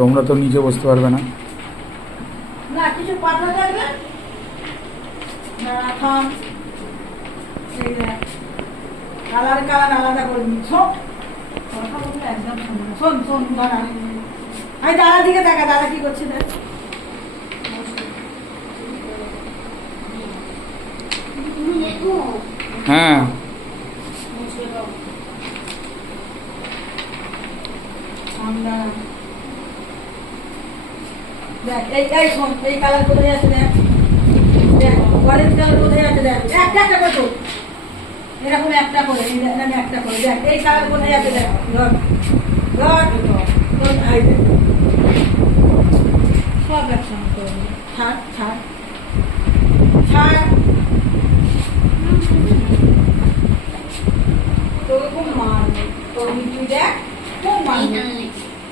তোমরা তো নিচে বসতে পারবে না। না কিছু পাতা যাবে না থাম এই দেখ কালার কালার আলাদা করে দিই শোন কথা বলতে একদম শোন শোন দাঁড়া আমি দাদার দিকে দেখা দাদা কি করছে দেখ হ্যাঁ দেখ এই শোন এই কালার কোথায় আছে দেখ দেখ অরেঞ্জ কালার কোথায় আছে দেখ একটা একটা করে তো এরকম একটা করে একটা করে দেখ এই কালার কোথায় আছে দেখ ধর ধর